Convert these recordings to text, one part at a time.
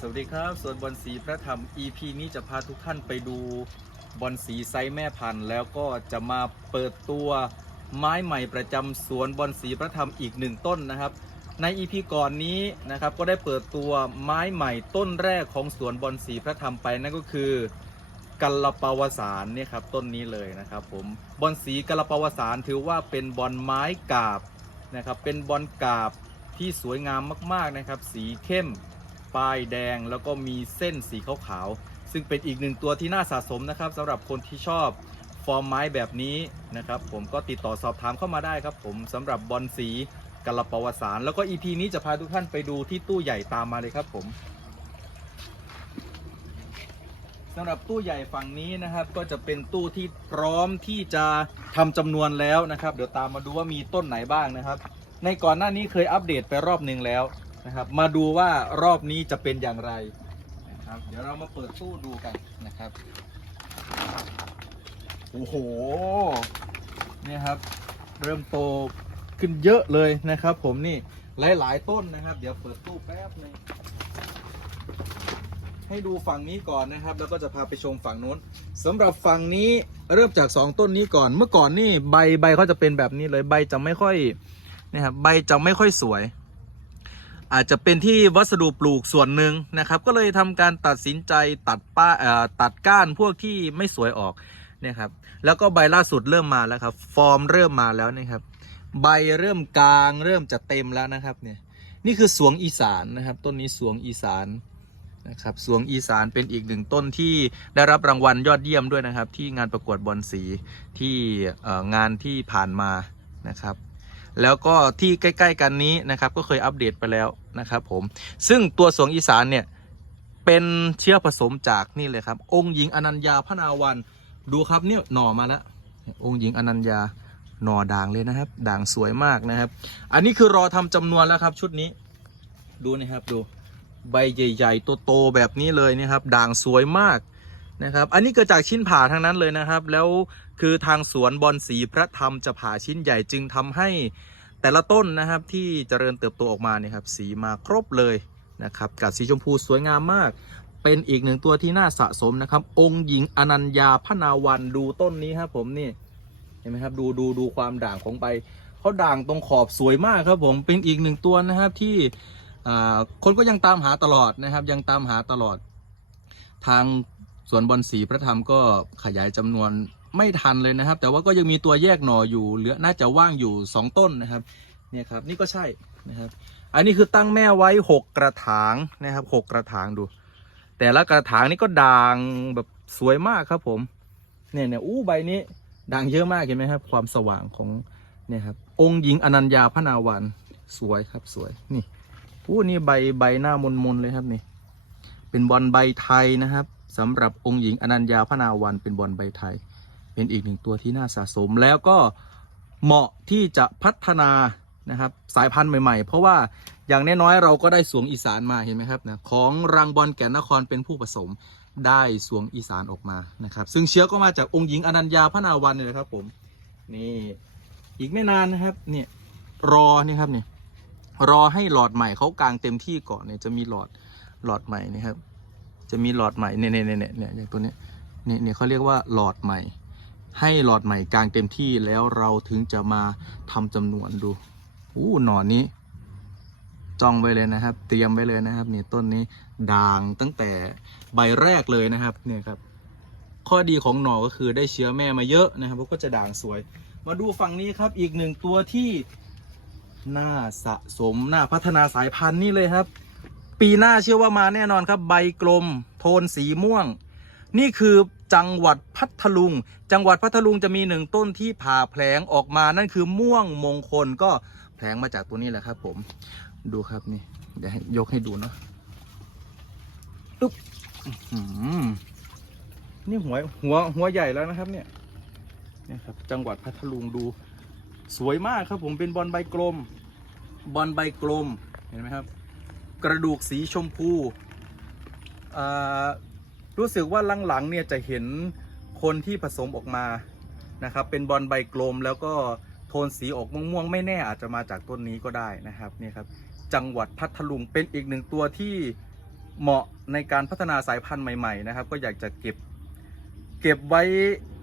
สวัสดีครับสวนบอลสีพระธรรม EP นี้จะพาทุกท่านไปดูบอลสีไซส์แม่พันธุ์ แล้วก็จะมาเปิดตัวไม้ใหม่ประจำสวนบอลสีพระธรรมอีกหนึ่งต้นนะครับ ใน EP ก่อนนี้นะครับก็ได้เปิดตัวไม้ใหม่ต้นแรกของสวนบอลสีพระธรรมไปนั่นก็คือกัลปาวสารเนี่ยครับต้นนี้เลยนะครับผมบอลสีกัลปาวสารถือว่าเป็นบอลไม้กาบนะครับเป็นบอลกาบที่สวยงามมากๆนะครับ สีเข้ม ป้ายแดงแล้วก็มีเส้นสีขาวๆซึ่งเป็นอีกหนึ่งตัวที่น่าสะสมนะครับสำหรับคนที่ชอบฟอร์มไม้แบบนี้นะครับผมก็ติดต่อสอบถามเข้ามาได้ครับผมสำหรับบอลสีกัลปวสารแล้วก็ EP นี้จะพาทุกท่านไปดูที่ตู้ใหญ่ตามมาเลยครับผมสำหรับตู้ใหญ่ฝั่งนี้นะครับ ก็จะเป็นตู้ที่พร้อมที่จะทำจำนวนแล้วนะครับ เดี๋ยวตามมาดูว่ามีต้นไหนบ้างนะครับ ในก่อนหน้านี้เคยอัปเดตไปรอบหนึ่งแล้ว นะครับ มาดูว่ารอบนี้จะเป็นอย่างไรนะครับ เดี๋ยวเรามาเปิดตู้ดูกันนะครับโอ้โหเนี่ยครับ เริ่มโตขึ้นเยอะเลยนะครับ ผมนี่หลาย ๆ ต้นนะครับ เดี๋ยวเปิดตู้แป๊บหนึงให้ดูฝั่งนี้ก่อนนะครับ แล้วก็จะพาไปชมฝั่งนู้นสำหรับฝั่งนี้เริ่มจาก 2 ต้นนี้ก่อน เมื่อก่อนนี่ใบใบเขาจะเป็นแบบนี้เลยใบจะไม่ค่อยนะครับใบจะไม่ค่อยสวย อาจจะเป็นที่วัสดุปลูกส่วนหนึ่งนะครับ ก็เลยทำการตัดสินใจตัดป้าตัดก้านพวกที่ไม่สวยออกเนี่ยครับแล้วก็ใบล่าสุดเริ่มมาแล้วครับ ฟอร์มเริ่มมาแล้วนะครับ ใบเริ่มกลางเริ่มจะเต็มแล้วนะครับเนี่ยนี่คือสวงอีสานนะครับ ต้นนี้สวงอีสานนะครับสวงอีสานเป็นอีกหนึ่งต้นที่ได้รับรางวัลยอดเยี่ยมด้วยนะครับ ที่งานประกวดบอลสีที่งานที่ผ่านมานะครับ แล้วก็ที่ใกล้ ๆ กันนี้นะครับก็เคยอัปเดตไปแล้วนะครับผมซึ่งตัวสวงอีสานเนี่ยเป็นเชื้อผสมจากนี่เลยครับ องค์หญิงอนัญญาพนาวันดูครับเนี่ยหน่อมาแล้วองค์หญิงอนัญญาหน่อด่างเลยนะครับ ด่างสวยมากนะครับ อันนี้คือรอทำจำนวนแล้วครับชุดนี้ดูนะครับดูใบใหญ่ๆโตๆแบบนี้เลยนะครับ ด่างสวยมากนะครับ อันนี้เกิดจากชิ้นผ่าทั้งนั้นเลยนะครับ แล้วคือทางสวนบอนสีพระธรรมจะผ่าชิ้นใหญ่จึงทำให้ แต่ละต้นนะครับที่เจริญเติบโตออกมาเนี่ยครับสีมาครบเลยนะครับกับสีชมพูสวยงามมาก เป็นอีกหนึ่งตัวที่น่าสะสมนะครับ องค์หญิงอนัญญาพนาวันดูต้นนี้ครับผมนี่เห็นไหมครับดูดูดูความด่างของใบเขาด่างตรงขอบสวยมากครับผมเป็นอีกหนึ่งตัวนะครับที่คนก็ยังตามหาตลอดนะครับ ยังตามหาตลอด ทางสวนบอลสีพระธรรมก็ขยายจำนวน ไม่ทันเลยนะครับ แต่ว่าก็ยังมีตัวแยกหน่ออยู่เหลือน่าจะว่างอยู่ 2 ต้นนะครับเนี่ยครับนี่ก็ใช่นะครับ อันนี้คือตั้งแม่ไว้ 6 กระถางนะครับหกกระถางดู แต่ละกระถางนี่ก็ด่างแบบสวยมากครับผมเนี่ยเนี่ยอู้ใบนี้ด่างเยอะมากเห็นไหมครับ ความสว่างของเนี่ยครับองค์หญิงอนัญญาพนาวันสวยครับสวยนี่อู้นี่ใบใบหน้ามนมนๆเลยครับนี่ เป็นบอลใบไทยนะครับสำหรับองค์หญิงอนัญญาพนาวันเป็นบอลใบไทย เป็นอีกหนึ่งตัวที่น่าสะสม แล้วก็เหมาะที่จะพัฒนานะครับสายพันธุ์ใหม่ ๆ เพราะว่าอย่างน้อยๆเราก็ได้สวงอีสานมาเห็นไหมครับนะของรังบอลแก่นนครเป็นผู้ผสมได้สวงอีสานออกมานะครับ ซึ่งเชื้อก็มาจากองค์หญิงอนัญญาพนาวันเนี่ยนะครับผมนี่อีกไม่นานนะครับเนี่ยรอนี่ครับเนี่ยรอให้หลอดใหม่เขากลางเต็มที่ก่อนเนี่ยจะมีหลอดหลอดใหม่นะครับ จะมีหลอดใหม่เนี่ยเนี่ยเนี่ยเนี่ยอย่างตัวนี้เนี่ยเนี่ยเขาเรียกว่าหลอดใหม่ ให้หลอดใหม่กลางเต็มที่แล้วเราถึงจะมาทำจำนวนดูอู้หนอนนี้จ้องไว้เลยนะครับ เตรียมไว้เลยนะครับเนี่ยต้นนี้ด่างตั้งแต่ใบแรกเลยนะครับเนี่ยครับ ข้อดีของหน่อก็คือได้เชื้อแม่มาเยอะนะครับก็จะด่างสวย มาดูฝั่งนี้ครับอีกหนึ่งตัวที่น่าสะสมน่าพัฒนาสายพันธุ์นี่เลยครับ ปีหน้าเชื่อว่ามาแน่นอนครับ ใบกลม โทนสีม่วง นี่คือจังหวัดพัทลุง จังหวัดพัทลุงจะมีหนึ่งต้นที่ผ่าแผลงออกมานั่นคือม่วงมงคลก็แผลงมาจากตัวนี้แหละครับ ผมดูครับนี่ เดี๋ยวยกให้ดูเนาะตุ๊บนี่หัวหัวหัวใหญ่แล้วนะครับเนี่ยนี่ครับ จังหวัดพัทลุงดู สวยมากครับ ผมเป็นบอลใบกลม บอลใบกลมเห็นไหมครับ กระดูกสีชมพูอ่า รู้สึกว่าหลังๆเนี่ยจะเห็นคนที่ผสมออกมานะครับ เป็นบอลใบกลมแล้วก็โทนสีออกม่วงๆ ไม่แน่อาจจะมาจากต้นนี้ก็ได้นะครับนี่ครับ จังหวัดพัทลุงเป็นอีกหนึ่งตัวที่เหมาะในการพัฒนาสายพันธุ์ใหม่ ๆ นะครับ ก็อยากจะเก็บเก็บไว้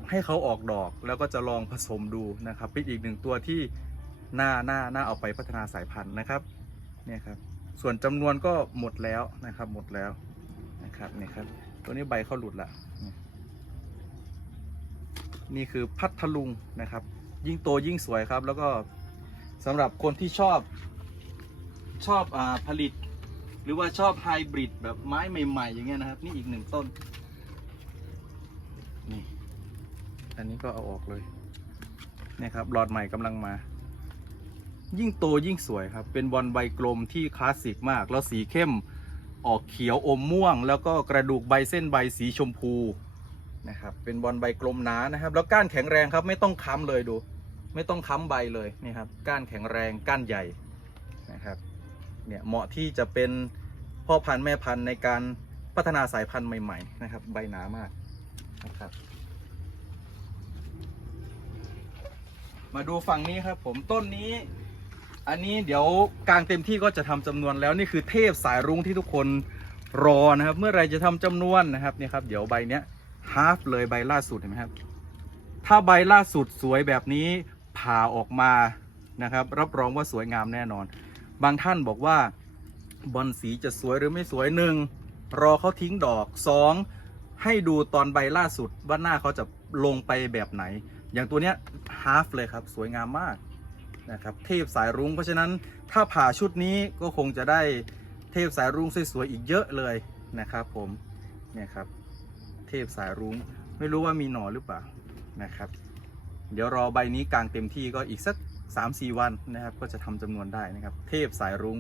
ให้เขาออกดอกแล้วก็จะลองผสมดูนะครับ เป็นอีกหนึ่งตัวที่น่าน่าน่าเอาไปพัฒนาสายพันธุ์นะครับเนี่ยครับ ส่วนจำนวนก็หมดแล้วนะครับหมดแล้วนะครับนี่ครับ ตัวนี้ใบเขาหลุดละนี่คือพัทลุงนะครับ ยิ่งโตยิ่งสวยครับ แล้วก็สำหรับคนที่ชอบชอบอผลิต หรือว่าชอบไฮบริดแบบไม้ใหม่ๆ อย่างเงี้ยนะครับ นี่อีกหนึ่งต้น นี่ อันนี้ก็เอาออกเลยนี่ครับหลอดใหม่กำลังมา ยิ่งโตยิ่งสวยครับ เป็นบอลใบกลมที่คลาสสิกมาก แล้วสีเข้ม ออกเขียวอมม่วง แล้วก็กระดูกใบเส้นใบสีชมพูนะครับเป็นบอลใบกลมหนานะครับ แล้วก้านแข็งแรงครับไม่ต้องค้ำเลยดู ไม่ต้องค้ำใบเลยนี่ครับก้านแข็งแรงก้านใหญ่นะครับเนี่ยเหมาะที่จะเป็นพ่อพันธุ์แม่พันธุ์ในการพัฒนาสายพันธุ์ใหม่ๆนะครับ ใบหนามากนะครับ มาดูฝั่งนี้ครับผมต้นนี้ อันนี้เดี๋ยวกลางเต็มที่ก็จะทำจำนวนแล้วนี่คือเทพสายรุ้งที่ทุกคนรอนะครับ เมื่อไรจะทำจำนวนนะครับเนี่ยครับ เดี๋ยวใบเนี้ยฮาฟเลยใบล่าสุดเห็นไหมครับ ถ้าใบล่าสุดสวยแบบนี้ผ่าออกมานะครับ รับรองว่าสวยงามแน่นอน บางท่านบอกว่าบอลสีจะสวยหรือไม่สวยหนึ่งรอเขาทิ้งดอกสองให้ดูตอนใบล่าสุดว่าหน้าเขาจะลงไปแบบไหน อย่างตัวเนี้ยฮาฟเลยครับ สวยงามมาก นะครับเทพสายรุ้งเพราะฉะนั้นถ้าผ่าชุดนี้ก็คงจะได้เทพสายรุ้งสวยๆอีกเยอะเลยนะครับผมเนี่ยครับเทพสายรุ้งไม่รู้ว่ามีหน่อหรือเปล่านะครับ เดี๋ยวรอใบนี้กลางเต็มที่ก็อีกสัก 3-4 วันนะครับ ก็จะทำจำนวนได้นะครับ เทพสายรุ้ง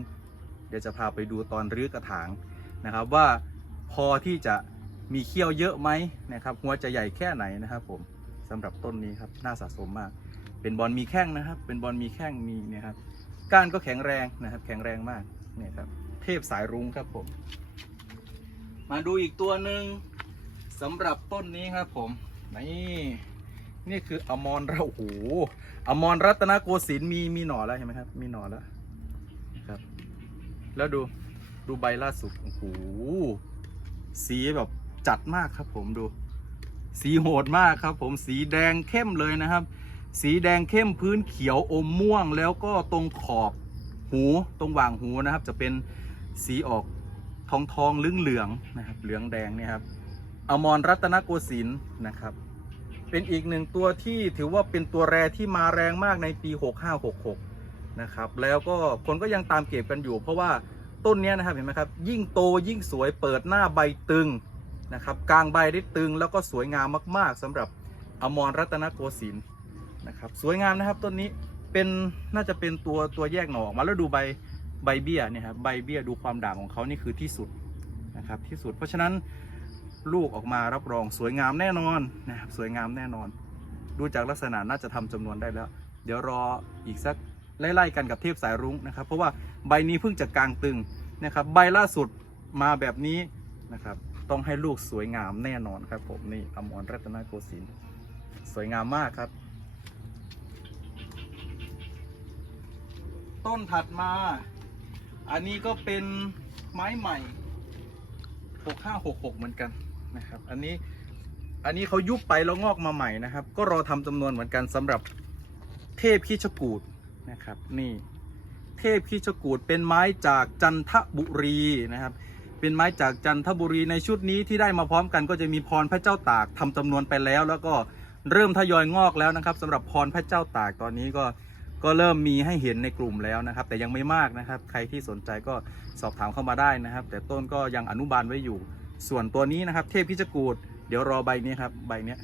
เดี๋ยวจะพาไปดูตอนรื้อกระถางนะครับว่าพอที่จะมีเขี้ยวเยอะไหมนะครับหัวจะใหญ่แค่ไหนนะครับผมสำหรับต้นนี้ครับน่าสะสมมาก เป็นบอลมีแข้งนะครับ เป็นบอลมีแข้งมีนี่ยครับก้านก็แข็งแรงนะครับ แข็งแรงมากเนี่ยครับ เทพสายรุ้งครับผม มาดูอีกตัวหนึ่งสำหรับต้นนี้ครับผมนี่นี่คืออมรราโอ้โหอมรรัตนโกสินทร์มีมีหน่อแล้วเห็นไหมครับ มีหน่อแล้วครับ แล้วดูดูใบล่าสุดโอ้โหสีแบบจัดมากครับผมดู สีโหดมากครับผมสีแดงเข้มเลยนะครับ สีแดงเข้มพื้นเขียวอมม่วง แล้วก็ตรงขอบหูตรงหว่างหูนะครับ จะเป็นสีออกทองทองเหลืองเหลืองนะครับเหลืองแดงเนี่ยครับอมรรัตนโกสินทร์นะครับ เป็นอีกหนึ่งตัวที่ถือว่าเป็นตัวแรที่มาแรงมากในปี 6566 นะครับ แล้วก็คนก็ยังตามเก็บกันอยู่ เพราะว่าต้นนี้นะครับเห็นไหมครับ ยิ่งโตยิ่งสวยเปิดหน้าใบตึงนะครับ กลางใบได้ตึงแล้วก็สวยงามมาก ๆสำหรับอมรรัตนโกสินทร์ นะครับสวยงามนะครับต้นนี้เป็นน่าจะเป็นตัวตัวแยกหน่อออกมาแล้วดูใบใบเบี้ยเนี่ยครับใบเบี้ยดูความด่างของเขานี่คือที่สุดนะครับที่สุด เพราะฉะนั้นลูกออกมารับรองสวยงามแน่นอนนะครับสวยงามแน่นอน ดูจากลักษณะน่าจะทำจำนวนได้แล้ว เดี๋ยวรออีกสักไล่ๆกันกับเทพสายรุ้งนะครับ เพราะว่าใบนี้เพิ่งจะกลางตึงนะครับใบล่าสุดมาแบบนี้นะครับต้องให้ลูกสวยงามแน่นอนครับผมนี่อมรรัตนโกสินทร์สวยงามมากครับ ต้นถัดมา อันนี้ก็เป็นไม้ใหม่ 6566 เหมือนกันนะครับ อันนี้อันนี้เขายุบไปแล้วงอกมาใหม่นะครับ ก็รอทำจำนวนเหมือนกันสำหรับเทพขี้ชกูดนะครับ นี่เทพขี้ชกูดเป็นไม้จากจันทบุรีนะครับ เป็นไม้จากจันทบุรีในชุดนี้ที่ได้มาพร้อมกัน ก็จะมีพรพระเจ้าตากทำจำนวนไปแล้ว แล้วก็เริ่มทยอยงอกแล้วนะครับสำหรับพรพระเจ้าตากตอนนี้ก็ ก็เริ่มมีให้เห็นในกลุ่มแล้วนะครับ แต่ยังไม่มากนะครับ ใครที่สนใจก็สอบถามเข้ามาได้นะครับ แต่ต้นก็ยังอนุบาลไว้อยู่ ส่วนตัวนี้นะครับ เทพพิจกูดเดี๋ยวรอใบนี้ครับใบเนี้ย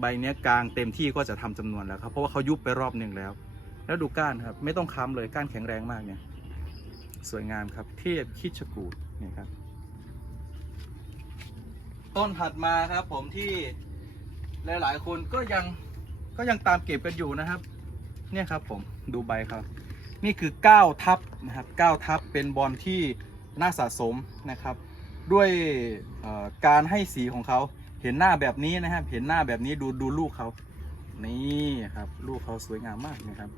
ใบเนี้ยกลางเต็มที่ก็จะทำจำนวนแล้วครับ เพราะว่าเขายุบไปรอบหนึ่งแล้ว แล้วดูก้านครับ ไม่ต้องค้ำเลยก้านแข็งแรงมากเนี่ยสวยงามครับ เทพคิชกูดเนี่ยครับ ต้นถัดมาครับผมที่หลายๆ คนก็ยังก็ยังตามเก็บกันอยู่นะครับ เนี่ยครับผมดูใบครับ นี่คือ 9 ทับนะครับ9ทับเป็นบอลที่น่าสะสมนะครับ ด้วยการให้สีของเขาเห็นหน้าแบบนี้นะครับ เห็นหน้าแบบนี้ดูดูลูกเขานี่ครับลูกเขาสวยงามมากนะครับ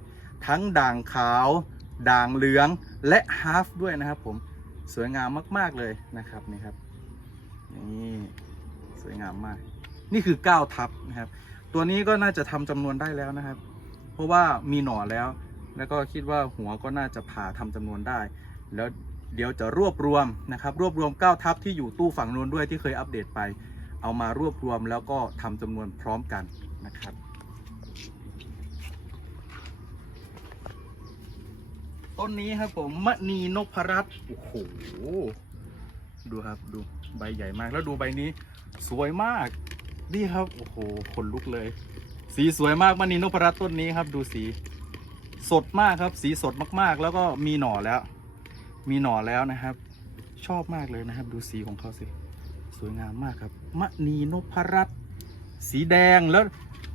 ทั้งด่างขาวด่างเหลืองและฮาฟด้วยนะครับ ผมสวยงามมาก ๆเลยนะครับนี่ครับนี่สวยงามมาก นี่คือ 9 ทับนะครับ ตัวนี้ก็น่าจะทำจำนวนได้แล้วนะครับ เพราะว่ามีหน่อแล้ว แล้วก็คิดว่าหัวก็น่าจะผ่าทำจำนวนได้ แล้วเดี๋ยวจะรวบรวมนะครับ รวบรวม9ทับที่อยู่ตู้ฝั่งนู้นด้วยที่เคยอัปเดตไป เอามารวบรวมแล้วก็ทำจำนวนพร้อมกันนะครับต้นนี้ครับผมมณีนพรัตน์โอ้โห ดูครับดูใบใหญ่มากแล้วดูใบนี้ สวยมาก นี่ครับ โอ้โหขนลุกเลย สีสวยมากมณีนพรัตน์ต้นนี้ครับ ดูสีสดมากครับ สีสดมากๆ แล้วก็มีหน่อแล้ว มีหน่อแล้วนะครับ ชอบมากเลยนะครับ ดูสีของเขาสิสวยงามมากครับมณีนพรัตน์สีแดงแล้ว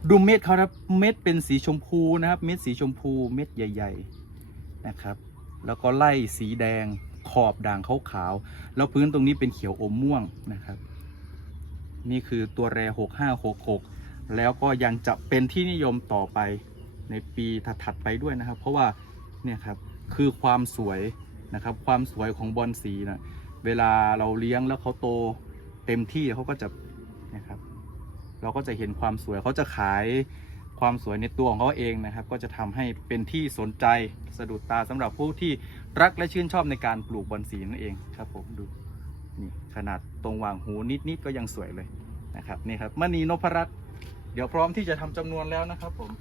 ดูเม็ดเขาครับเม็ดเป็นสีชมพูนะครับ เม็ดสีชมพูเม็ดใหญ่ ๆนะครับ แล้วก็ไล่สีแดงขอบด่างขาวๆแล้วพื้นตรงนี้เป็นเขียวอมม่วงนะครับ นี่คือตัวแร6566 แล้วก็ยังจะเป็นที่นิยมต่อไปในปีถัดๆไปด้วยนะครับ เพราะว่าเนี่ยครับคือความสวยนะครับ ความสวยของบอลสีนะเวลาเราเลี้ยงแล้วเขาโตเต็มที่เขาก็จะนะครับ เราก็จะเห็นความสวยเขาจะขายความสวยในตัวของเขาเองนะครับ ก็จะทำให้เป็นที่สนใจสะดุดตาสำหรับผู้ที่รักและชื่นชอบในการปลูกบอนสีนั่นเองครับผมดูนี่ขนาดตรงวางหูนิดๆก็ยังสวยเลยนะครับนี่ครับมณีนพรัตน์ ดี๋ยวพร้อมที่จะทำจำนวนแล้วนะครับผม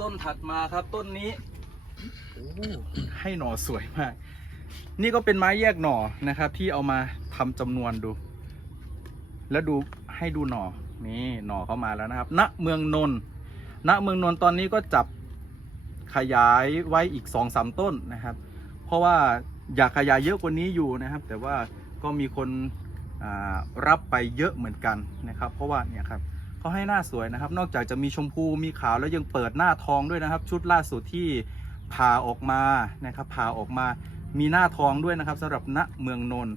ต้นถัดมาครับต้นนี้ให้หน่อสวยมาก นี่ก็เป็นไม้แยกหน่อนะครับ ที่เอามาทำจำนวนดู แล้วดูให้ดูหน่อนี่หน่อเข้ามาแล้วนะครับ ณเมืองนนท์ณเมืองนนท์ตอนนี้ก็จับขยายไว้อีก2องสามต้นนะครับ เพราะว่าอยากขยายเยอะกว่านี้อยู่นะครับ แต่ว่าก็มีคนรับไปเยอะเหมือนกันนะครับ เพราะว่าเนี่ยครับ เขาให้หน้าสวยนะครับ นอกจากจะมีชมพูมีขาวแล้วยังเปิดหน้าทองด้วยนะครับ ชุดล่าสุดที่ผ่าออกมานะครับผ่าออกมามีหน้าทองด้วยนะครับสำหรับณเมืองนนท์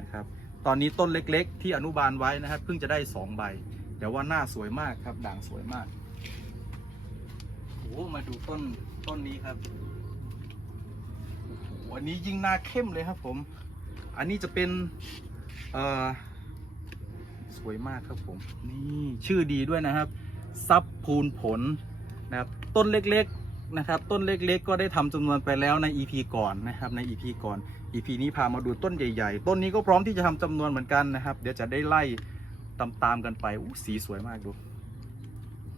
นะครับ ตอนนี้ต้นเล็กๆ ที่อนุบาลไว้นะครับ เพิ่งจะได้สองใบ แต่ว่าหน้าสวยมากครับ ด่างสวยมากโอ้มาดูต้นต้นนี้ครับโอ้โหอันนี้ยิ่งหน้าเข้มเลยครับผม อันนี้จะเป็นเอ่อ สวยมากครับผมนี่ชื่อดีด้วยนะครับซับพูนผลนะครับต้นเล็กๆนะครับ ต้นเล็กๆ ก็ได้ทำจำนวนไปแล้วใน EP ก่อนนะครับใน EP ก่อน EP นี้พามาดูต้นใหญ่ๆ ต้นนี้ก็พร้อมที่จะทำจำนวนเหมือนกันนะครับ เดี๋ยวจะได้ไล่ตามๆกันไปอู้สีสวยมากดู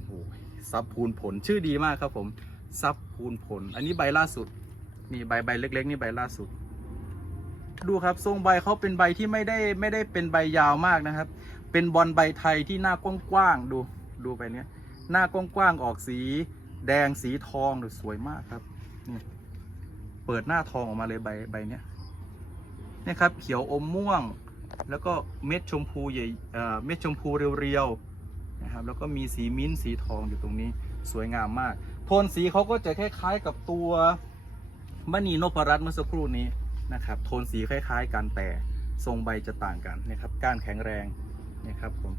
โอ้ยซับพูนผลชื่อดีมากครับผมซับพูนผล อันนี้ใบล่าสุดนี่ใบใบเล็ก ๆ นี่ใบล่าสุดดูครับทรงใบเขาเป็นใบที่ไม่ได้ไม่ได้เป็นใบยาวมากนะครับ เป็นบอลใบไทยที่หน้ากว้างๆดูดูไปเนี้ยหน้ากว้างๆออกสีแดงสีทองดูสวยมากครับนี่เปิดหน้าทองออกมาเลยใบใบเนี้ยนี่ครับเขียวอมม่วง แล้วก็เม็ดชมพูใหญ่เอ่อเม็ดชมพูเรียวๆนะครับแล้วก็มีสีมิ้นท์สีทองอยู่ตรงนี้สวยงามมาก โทนสีเขาก็จะคล้ายๆกับตัวมณีนพรัตน์เมื่อสักครู่นี้นะครับโทนสีคล้าย ๆ กันแต่ทรงใบจะต่างกันนะครับก้านแข็งแรง นะครับผม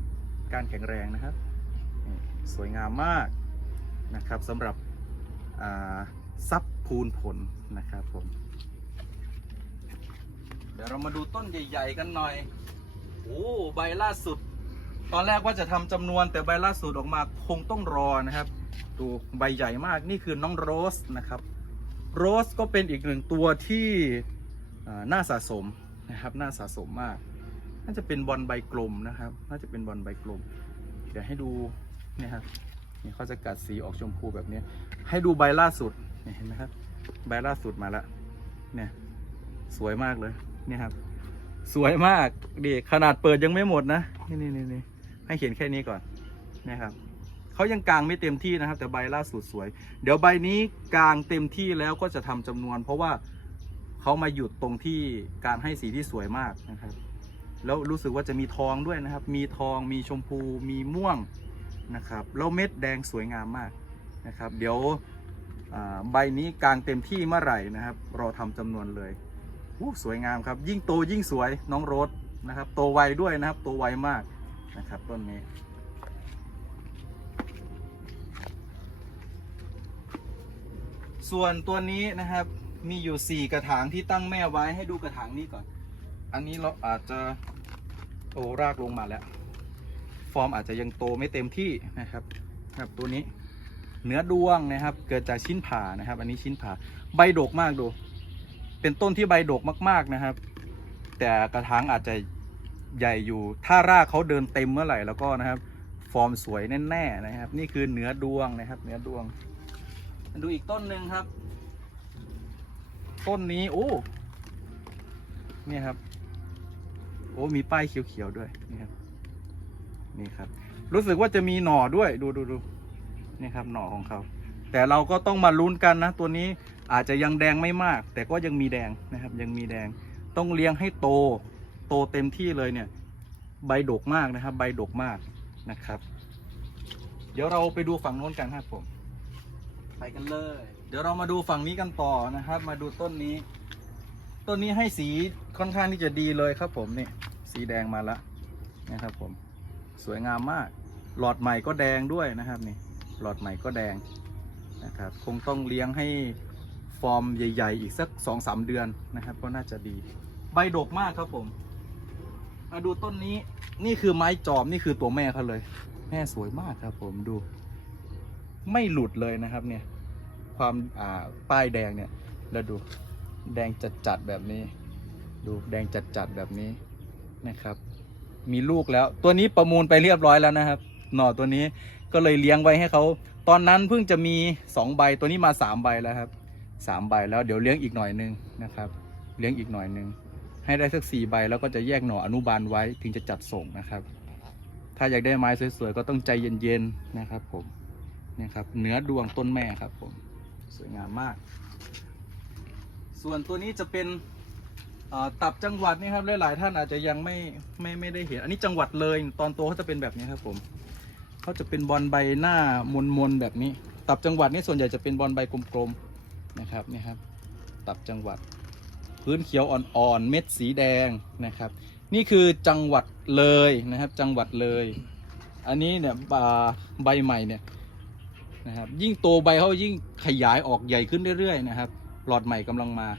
กานแข็งแรงนะครับ สวยงามมากนะครับสำหรับซับพูนผลนะครับผมเดี๋ยวเรามาดูต้นใหญ่ ๆ กันหน่อยโอ้ใบล่าสุด ตอนแรกว่าจะทำจำนวนแต่ใบล่าสุดออกมาคงต้องรอนะครับ ดูใบใหญ่มากนี่คือน้องโรสนะครับโรสก็เป็นอีกหนึ่งตัวที่น่าสะสมนะครับน่าสะสมมาก น่าจะเป็นบอลใบกลมนะครับ น่าจะเป็นบอลใบกลม เดี๋ยวให้ดูนี่ครับนี่เขาจะกัดสีออกชมพูแบบนี้ ให้ดูใบล่าสุดเห็นไหมครับ ใบล่าสุดมาแล้วเนี่ยสวยมากเลยเนี่ยครับ สวยมากดีขนาดเปิดยังไม่หมดนะนี่นี่นี่ให้เห็นแค่นี้ก่อนเนี่ยครับเขายังกลางไม่เต็มที่นะครับ แต่ใบล่าสุดสวย เดี๋ยวใบนี้กลางเต็มที่แล้วก็จะทำจำนวน เพราะว่าเขามาหยุดตรงที่การให้สีที่สวยมากนะครับ แล้วรู้สึกว่าจะมีทองด้วยนะครับ มีทองมีชมพูมีม่วงนะครับแล้วเม็ดแดงสวยงามมากนะครับ เดี๋ยวใบนี้กลางเต็มที่เมื่อไหร่นะครับรอทำจำนวนเลยอู้สวยงามครับ ยิ่งโตยิ่งสวยน้องโรสนะครับ โตไวด้วยนะครับ โตไวมากนะครับต้นนี้ส่วนตัวนี้นะครับมีอยู่สี่กระถางที่ตั้งแม่ไว้ให้ดูกระถางนี้ก่อน อันนี้เราอาจจะโอ้รากลงมาแล้ว ฟอร์มอาจจะยังโตไม่เต็มที่นะครับครับตัวนี้เนื้อดวงนะครับ เกิดจากชิ้นผ่านะครับ อันนี้ชิ้นผ่าใบดกมากดู เป็นต้นที่ใบดกมาก ๆนะครับ แต่กระถางอาจจะใหญ่อยู่ ถ้ารากเขาเดินเต็มเมื่อไหร่แล้วก็นะครับ ฟอร์มสวยแน่ๆนะครับ นี่คือเนื้อดวงนะครับ เนื้อดวง ดูอีกต้นหนึ่งครับ ต้นนี้โอ้ เนี่ยครับ โอ้มีป้ายเขียวๆด้วยนี่ครับ นี่ครับ รู้สึกว่าจะมีหน่อด้วย ดูดูดูนี่ครับ หน่อของเขา แต่เราก็ต้องมาลุ้นกันนะ ตัวนี้อาจจะยังแดงไม่มาก แต่ก็ยังมีแดงนะครับ ยังมีแดง ต้องเลี้ยงให้โต โตเต็มที่เลยเนี่ย ใบดกมากนะครับ ใบดกมากนะครับ เดี๋ยวเราไปดูฝั่งโน้นกันครับผม ไปกันเลย เดี๋ยวเรามาดูฝั่งนี้กันต่อนะครับ มาดูต้นนี้ ต้นนี้ให้สีค่อนข้างที่จะดีเลยครับผมนี่สีแดงมาแล้วนะครับผมสวยงามมาก หลอดใหม่ก็แดงด้วยนะครับนี่หลอดใหม่ก็แดงนะครับคงต้องเลี้ยงให้ฟอร์มใหญ่ ๆ อีกสักสองสามเดือนนะครับ ก็น่าจะดี ใบดกมากครับผมมาดูต้นนี้นี่คือไม้จอมนี่คือตัวแม่เขาเลย แม่สวยมากครับผมดู ไม่หลุดเลยนะครับเนี่ยความอ่าป้ายแดงเนี่ยแล้วดู แดงจัดๆแบบนี้ ดูแดงจัดๆแบบนี้นะครับ มีลูกแล้วตัวนี้ประมูลไปเรียบร้อยแล้วนะครับ หน่อตัวนี้ก็เลยเลี้ยงไว้ให้เขาตอนนั้นเพิ่งจะมีสองใบตัวนี้มาสามใบแล้วครับสามใบแล้วเดี๋ยวเลี้ยงอีกหน่อยนึงนะครับ เลี้ยงอีกหน่อยนึงให้ได้สักสี่ใบแล้วก็จะแยกหน่ออนุบาลไว้ถึงจะจัดส่งนะครับ ถ้าอยากได้ไม้สวยๆก็ต้องใจเย็นๆนะครับผมนี่ครับเนื้อดวงต้นแม่ครับผมสวยงามมาก ส่วนตัวนี้จะเป็นตับจังหวัดนี่ครับหลายๆท่านอาจจะยังไม่ไม่ไม่ได้เห็น อันนี้จังหวัดเลยตอนโตเขาจะเป็นแบบนี้ครับผมเขาจะเป็นบอลใบหน้ามนมนๆแบบนี้ ตับจังหวัดนี่ส่วนใหญ่จะเป็นบอลใบกลมๆนะครับนี่ครับ ตับจังหวัด พื้นเขียวอ่อนๆเม็ดสีแดงนะครับ นี่คือจังหวัดเลยนะครับ จังหวัดเลย อันนี้เนี่ยใบใหม่เนี่ยนะครับยิ่งโตใบเขายิ่งขยายออกใหญ่ขึ้นเรื่อยๆนะครับ หลอดใหม่กำลังมา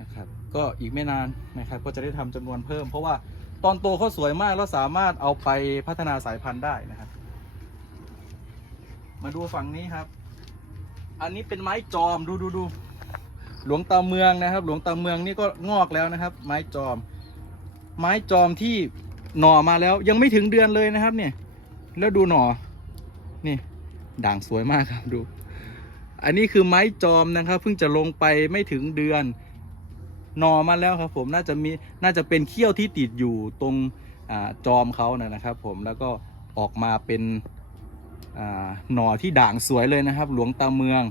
นะครับก็อีกไม่นานนะครับก็จะได้ทำจำนวนเพิ่ม เพราะว่าตอนโตเขาสวยมากแล้วสามารถเอาไปพัฒนาสายพันธุ์ได้นะครับมาดูฝั่งนี้ครับ อันนี้เป็นไม้จอมดูดูดูหลวงตาเมืองนะครับ หลวงตาเมืองนี่ก็งอกแล้วนะครับ ไม้จอม ไม้จอมที่หน่อมาแล้วยังไม่ถึงเดือนเลยนะครับ เนี่ย แล้วดูหน่อนี่ด่างสวยมากครับดู อันนี้คือไม้จอมนะครับเพิ่งจะลงไปไม่ถึงเดือนนอมาแล้วครับผมน่าจะมีน่าจะเป็นเขี้ยวที่ติดอยู่ตรงอจอมเขานะนะครับ ผมแล้วก็ออกมาเป็นหน่อที่ด่างสวยเลยนะครับ หลวงตาเมือง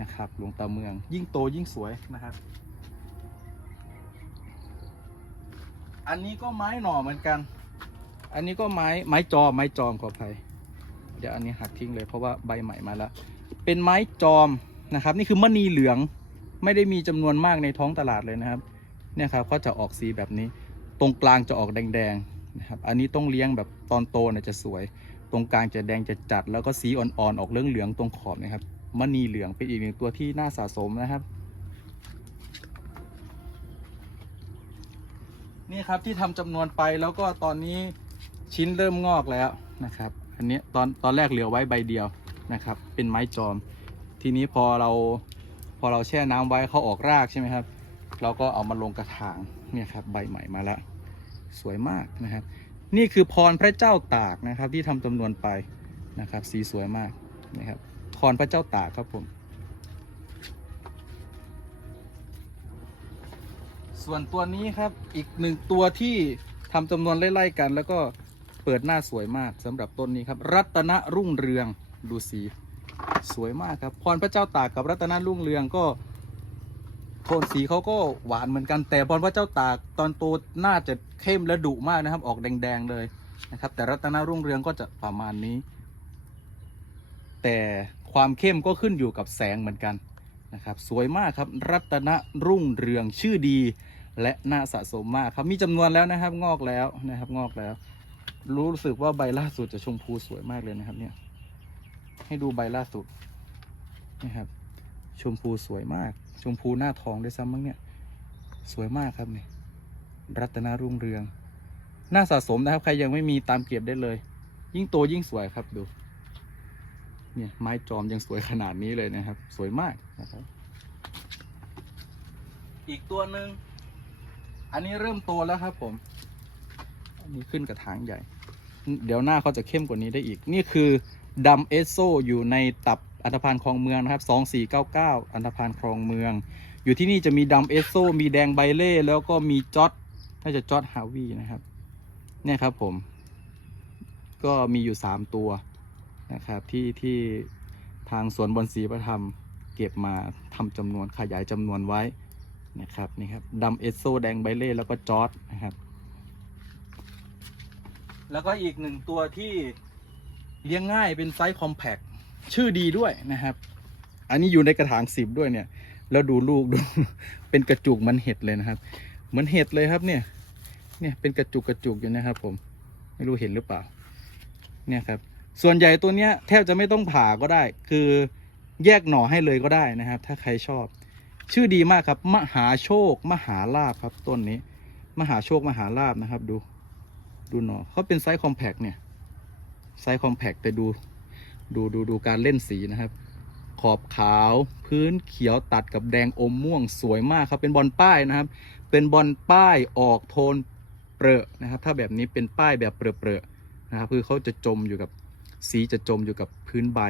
นะครับ หลวงตาเมือง ยิ่งโตยิ่งสวยนะครับ อันนี้ก็ไม้หน่อเหมือนกัน อันนี้ก็ไม้ไม้จอมไม้จอมขออภัยเดี๋ยวอันนี้หักทิ้งเลยเพราะว่าใบใหม่มาแล้ว เป็นไม้จอมนะครับ นี่คือมณีเหลืองไม่ได้มีจำนวนมากในท้องตลาดเลยนะครับ เนี่ยครับก็จะออกสีแบบนี้ ตรงกลางจะออกแดงๆนะครับ อันนี้ต้องเลี้ยงแบบตอนโตเนี่ยจะสวย ตรงกลางจะแดงจะจัด แล้วก็สีอ่อนๆออกเหลืองๆตรงขอบนะครับมณีเหลืองเป็นอีกหนึ่งตัวที่น่าสะสมนะครับนี่ครับที่ทำจำนวนไปแล้วก็ตอนนี้ชิ้นเริ่มงอกแล้วนะครับ อันนี้ตอนตอนแรกเหลือไว้ใบเดียว นะครับ เป็นไม้จอม ทีนี้พอเราพอเราแช่น้ำไว้เขาออกรากใช่ไหมครับ เราก็เอามาลงกระถางเนี่ยครับใบใหม่มาแล้ว สวยมากนะครับ นี่คือพรพระเจ้าตากนะครับ ที่ทำจำนวนไปนะครับ สีสวยมากนะครับพรพระเจ้าตากครับผม ส่วนตัวนี้ครับอีกหนึ่งตัวที่ทำจำนวนไล่ๆกัน แล้วก็เปิดหน้าสวยมากสำหรับต้นนี้ครับ รัตนรุ่งเรือง ดูสีสวยมากครับพรพระเจ้าตากกับรัตนรุ่งเรืองก็โทนสีเขาก็หวานเหมือนกันแต่พรพระเจ้าตากตอนโตน่าจะเข้มและดุมากนะครับ ออกแดงๆเลยนะครับ แต่รัตนรุ่งเรืองก็จะประมาณนี้ แต่ความเข้มก็ขึ้นอยู่กับแสงเหมือนกันนะครับ สวยมากครับ รัตนรุ่งเรืองชื่อดี และน่าสะสมมากครับมีจำนวนแล้วนะครับ งอกแล้วนะครับ งอกแล้ว รู้สึกว่าใบล่าสุดจะชมพูสวยมากเลยนะครับเนี่ย ให้ดูใบล่าสุดนะครับ ชมพูสวยมาก ชมพูหน้าทองด้วยซ้ำมั้งเนี่ย สวยมากครับเนี่ยรัตนารุ่งเรือง น่าสะสมนะครับ ใครยังไม่มีตามเก็บได้เลย ยิ่งโตยิ่งสวยครับดู เนี่ยไม้จอมยังสวยขนาดนี้เลยนะครับ สวยมากนะครับ อีกตัวหนึ่งอันนี้เริ่มโตแล้วครับผม อันนี้ขึ้นกระถางใหญ่ เดี๋ยวหน้าเขาจะเข้มกว่านี้ได้อีก นี่คือ ดำเอสโซอยู่ในตับอันธพาลคลองเมืองนะครับ 2499 อันธพาลคลองเมือง อยู่ที่นี่จะมีดำเอสโซ มีแดงไบเล่แล้วก็มีจอดน่าจะจอดฮาวีนะครับ เนี่ยครับผม ก็มีอยู่ 3 ตัวนะครับที่ที่ทางสวนบอนสีประทำเก็บมาทำจำนวนขยายจำนวนไว้นะครับนี่ครับดำเอสโซแดงไบเล่แล้วก็จอดนะครับ แล้วก็อีกหนึ่งตัวที่ เลี้ยงง่ายเป็นไซส์คอมแพคชื่อดีด้วยนะครับ อันนี้อยู่ในกระถางสิบด้วยเนี่ย แล้วดูลูกดูเป็นกระจุกมันเห็ดเลยนะครับ เหมือนเห็ดเลยครับเนี่ย เนี่ยเป็นกระจุกกระจุกอยู่นะครับ ผม ไม่รู้เห็นหรือเปล่า เนี่ยครับ ส่วนใหญ่ตัวเนี้ยแทบจะไม่ต้องผ่าก็ได้ คือแยกหน่อให้เลยก็ได้นะครับ ถ้าใครชอบ ชื่อดีมากครับ มหาโชค มหาลาภครับต้นนี้ มหาโชคมหาลาภนะครับ ดู ดูหน่อเขาเป็นไซส์คอมแพคเนี่ย ไซส์คอมแพคแต่ดูดูดูดูการเล่นสีนะครับ ขอบขาวพื้นเขียวตัดกับแดงอมม่วงสวยมากครับ เป็นบอลป้ายนะครับ เป็นบอลป้ายออกโทนเปรอะนะครับ ถ้าแบบนี้เป็นป้ายแบบเปรอะเปรอะนะครับคือเขาจะจมอยู่กับสีจะจมอยู่กับพื้นใบ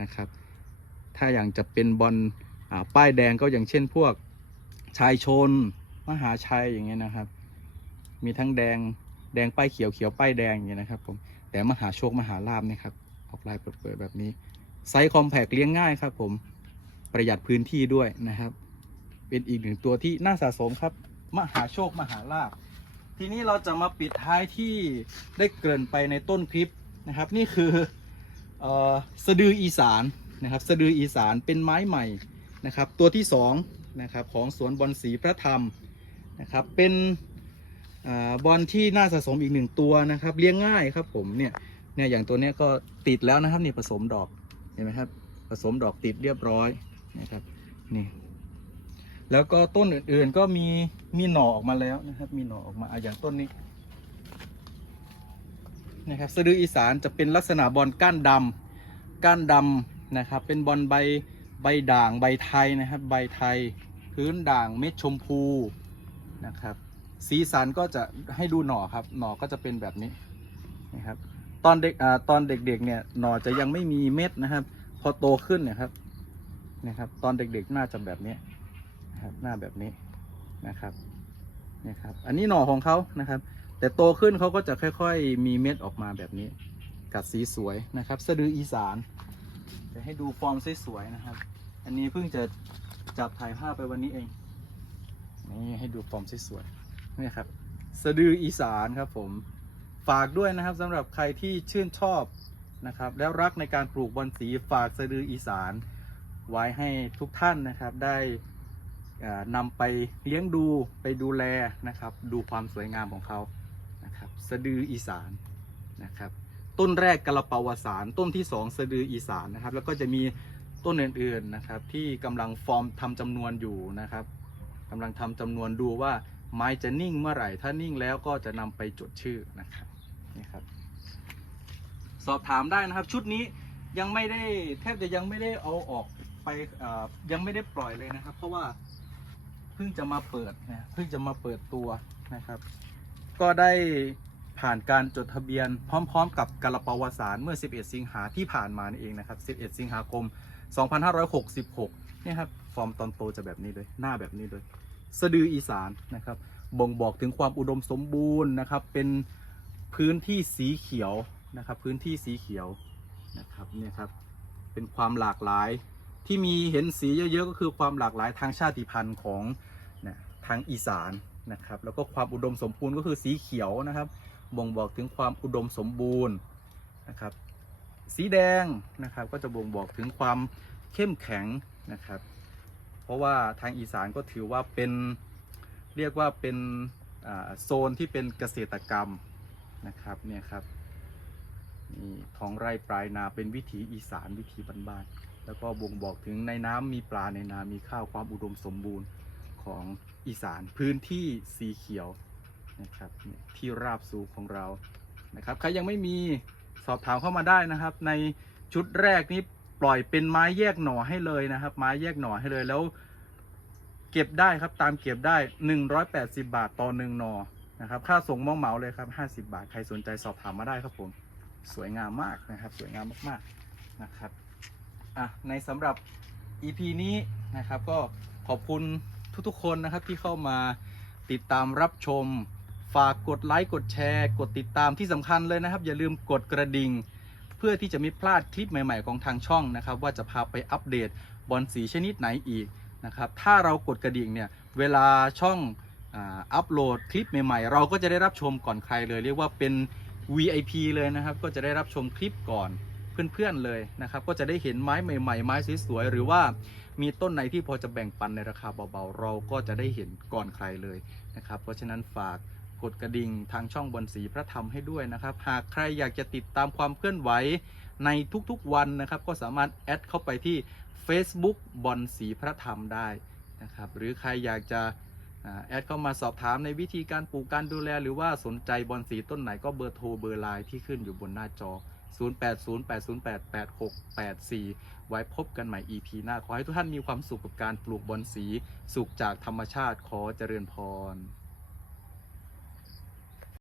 นะครับ ถ้าอย่างจะเป็นบอลป้ายแดงก็อย่างเช่นพวกชายชน มหาชัยอย่างเงี้ยนะครับ มีทั้งแดงแดงป้ายเขียวเขียวป้ายแดงอย่างเงี้ยนะครับผม แต่มหาโชคมหาลาภเนี่ยครับ ออกลายเปิดๆแบบนี้ ไซส์คอมแพกเลี้ยงง่ายครับผมประหยัดพื้นที่ด้วยนะครับ เป็นอีกหนึ่งตัวที่น่าสะสมครับ มหาโชคมหาลาภทีนี้เราจะมาปิดท้ายที่ได้เกริ่นไปในต้นคลิปนะครับ นี่คือออสะดืออีสานนะครับ สะดืออีสานเป็นไม้ใหม่นะครับ ตัวที่สองนะครับของสวนบอลสีพระธรรมนะครับ เป็น บอลที่น่าสะสมอีกหนึ่งตัวนะครับ เลี้ยงง่ายครับผมเนี่ยเนี่ยอย่างตัวเนี้ยก็ติดแล้วนะครับนี่ผสมดอกเห็นไหมครับ ผสมดอกติดเรียบร้อยนะครับนี่แล้วก็ต้นอื่นๆก็มีมีหน่อออกมาแล้วนะครับ มีหน่อออกมาอะอย่างต้นนี้นะครับสะดืออีสานจะเป็นลักษณะบอลก้านดำก้านดำนะครับ เป็นบอลใบใบด่างใบไทยนะครับ ใบไทย พื้นด่างเม็ดชมพูนะครับ สีสันก็จะให้ดูหน่อครับ หน่อก็จะเป็นแบบนี้นะครับ ตอนเด็กอตอนเด็กๆเนี่ยหน่อจะยังไม่มีเม็ดนะครับ พอโตขึ้นเนี่ยครับนะครับ ตอนเด็กๆน่าจะแบบนี้นะครับหน้าแบบนี้นะครับนี่ยครับ อันนี้หน่อของเขานะครับ แต่โตขึ้นเขาก็จะค่อยๆ มีเม็ดออกมาแบบนี้ กัดสีสวยนะครับ สะดืออีสาน จะให้ดูฟอร์มสวยๆนะครับ อันนี้เพิ่งจะจับถ่ายภาพไปวันนี้เองนี่ให้ดูฟอร์มสวยๆ นี่ครับสะดืออีสานครับผมฝากด้วยนะครับสำหรับใครที่ชื่นชอบนะครับ แล้วรักในการปลูกบอนสีฝากสะดืออีสาน ไว้ให้ทุกท่านนะครับได้อ่านำไปเลี้ยงดูไปดูแลนะครับ ดูความสวยงามของเขานะครับ สะดืออีสานนะครับ ต้นแรกกระเปาวสารต้นที่สองสะดืออีสานนะครับ แล้วก็จะมีต้นอื่นๆนะครับ ที่กำลังฟอร์มทำจำนวนอยู่นะครับกำลังทำจำนวนดูว่า ไม้จะนิ่งเมื่อไหร่ ถ้านิ่งแล้วก็จะนำไปจดชื่อนะครับนี่ครับ สอบถามได้นะครับ ชุดนี้ยังไม่ได้แทบจะยังไม่ได้เอาออกไปยังไม่ได้ปล่อยเลยนะครับ เพราะว่าเพิ่งจะมาเปิดนะเพิ่งจะมาเปิดตัวนะครับ ก็ได้ผ่านการจดทะเบียนพร้อม ๆ กับกระปาวสารเมื่อ 11 สิงหาที่ผ่านมานี่เองนะครับ 11 สิงหาคม 2566 นี่ครับ ฟอร์มตอนโตจะแบบนี้เลย หน้าแบบนี้เลย สะดืออีสานนะครับ บ่งบอกถึงความอุดมสมบูรณ์นะครับ เป็นพื้นที่สีเขียวนะครับ พื้นที่สีเขียวนะครับเนี่ยครับ เป็นความหลากหลายที่มีเห็นสีเยอะๆก็คือความหลากหลายทางชาติพันธุ์ของนะทางอีสานนะครับ แล้วก็ความอุดมสมบูรณ์ก็คือสีเขียวนะครับ บ่งบอกถึงความอุดมสมบูรณ์นะครับ สีแดงนะครับก็จะบ่งบอกถึงความเข้มแข็งนะครับ เพราะว่าทางอีสานก็ถือว่าเป็นเรียกว่าเป็นโซนที่เป็นเกษตรกรรมนะครับเนี่ยครับนี่ท้องไร่ปลายนาเป็นวิถีอีสานวิถีบ้านๆแล้วก็บ่งบอกถึงในน้ำมีปลาในนา มีข้าวความอุดมสมบูรณ์ของอีสานพื้นที่สีเขียวนะครับที่ราบสูงของเรานะครับใครยังไม่มีสอบถามเข้ามาได้นะครับ ในชุดแรกนี้ ปล่อยเป็นไม้แยกหน่อให้เลยนะครับ ไม้แยกหน่อให้เลยแล้ว เก็บได้ครับตามเก็บได้180บาทต่อหนึ่งหนอนะครับ ค่าส่งมองเหมาเลยครับ50บาทใครสนใจสอบถามมาได้ครับผม สวยงามมากนะครับ สวยงามมากๆนะครับอะในสำหรับ EP นี้นะครับ ก็ขอบคุณทุกๆคนนะครับที่เข้ามาติดตามรับชม ฝากกดไลค์กดแชร์ กดติดตามที่สำคัญเลยนะครับ อย่าลืมกดกระดิ่ง เพื่อที่จะไม่พลาดคลิปใหม่ๆของทางช่องนะครับ ว่าจะพาไปอัปเดตบอลสีชนิดไหนอีกนะครับ ถ้าเรากดกระดิ่งเนี่ยเวลาช่องอาอัปโหลดคลิปใหม่ๆ เราก็จะได้รับชมก่อนใครเลย เรียกว่าเป็น VIP เลยนะครับ ก็จะได้รับชมคลิปก่อนเพื่อนๆเลยนะครับ ก็จะได้เห็นไม้ใหม่ๆ ไม้สวยๆหรือว่ามีต้นไหนที่พอจะแบ่งปันในราคาเบาๆ เราก็จะได้เห็นก่อนใครเลยนะครับ เพราะฉะนั้นฝาก กดกระดิ่งทางช่องบนสีพระธรรมให้ด้วยนะครับ หากใครอยากจะติดตามความเคลื่อนไหวในทุกๆวันนะครับ ก็สามารถแอดเข้าไปที่ Facebook บอลสีพระธรรมได้นะครับ หรือใครอยากจะแอดเข้ามาสอบถามในวิธีการปลูกการดูแล หรือว่าสนใจบอลสีต้นไหนก็เบอร์โทรเบอร์ไลน์ที่ขึ้นอยู่บนหน้าจอ 0808088684 ไว้พบกันใหม่ EP หน้า ขอให้ทุกท่านมีความสุขกับการปลูกบอลสี สุขจากธรรมชาติขอเจริญพร